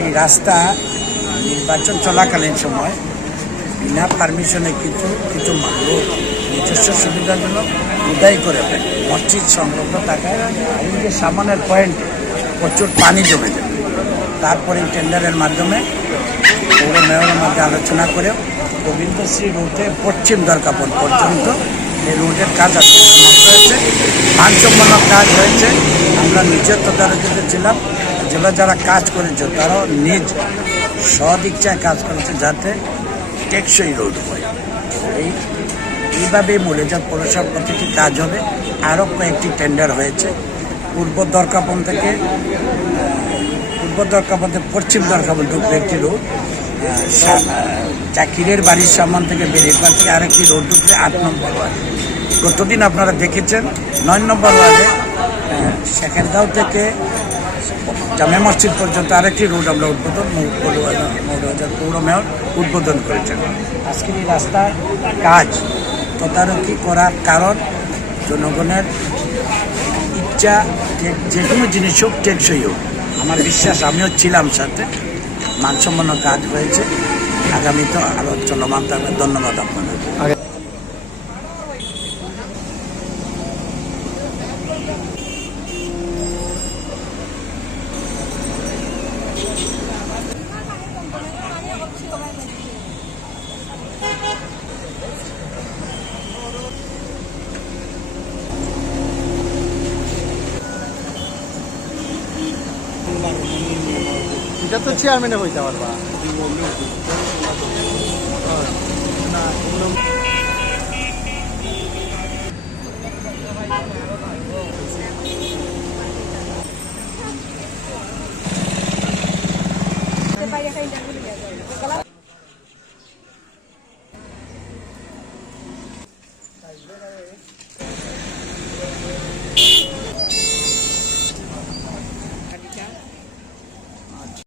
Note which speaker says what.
Speaker 1: এই রাস্তা নির্বাচন চলাকালীন সময় বিনা পারমিশনে কিছু কিছু লোক নিজস্ব সুবিধার জন্য উদয় করে মসজিদ সংলগ্ন থাকায় এই যে সামানের পয়েন্টে প্রচুর পানি জমে যায়। তারপরে টেন্ডারের মাধ্যমে পৌর মেয়রের মধ্যে আলোচনা করে গোবিন্দশ্রী রুটে পশ্চিম দরকাপন পর্যন্ত এই রুটের কাজ আজকে সমাপ্ত হয়েছে। মানসম্পন্ন কাজ হয়েছে। আমরা নিজের তদারকিতে ছিলাম। যেগুলো যারা কাজ করেছে, তারাও নিজ সদিচ্ছায় কাজ করেছে যাতে টেকসই রোড হয়। এই, এইভাবেই মূল্যজাত পৌরসভার প্রতিটি কাজ হবে। আরও কয়েকটি টেন্ডার হয়েছে। পূর্ব দরকাপন থেকে পূর্ব দরকাপন থেকে পশ্চিম দরকাপন ঢুকলে একটি রোড। চাকিরের বাড়ির সামান থেকে বেরিয়ে পাচ্ছে আরেকটি রোড ঢুকলে আট নম্বর ওয়ার্ড। গতদিন আপনারা দেখেছেন, নয় নম্বর ওয়ার্ডে সেকেন্ডগাঁও থেকে জামে মসজিদ পর্যন্ত আরেকটি রোড আমরা উদ্বোধন পৌর মেয়র উদ্বোধন করেছেন। আজকের এই রাস্তার কাজ, তদারকি করার কারণ জনগণের ইচ্ছা যে কোনো জিনিস হোক, টেকসই হোক। আমার বিশ্বাস, আমিও ছিলাম সাথে। মানসম্পন্ন কাজ হয়েছে। আগামীতে আরও চলমান থাকবে। ধন্যবাদ আপনাদের।
Speaker 2: এটা তো চেয়ারম্যানে বইতে পারবা Thank you.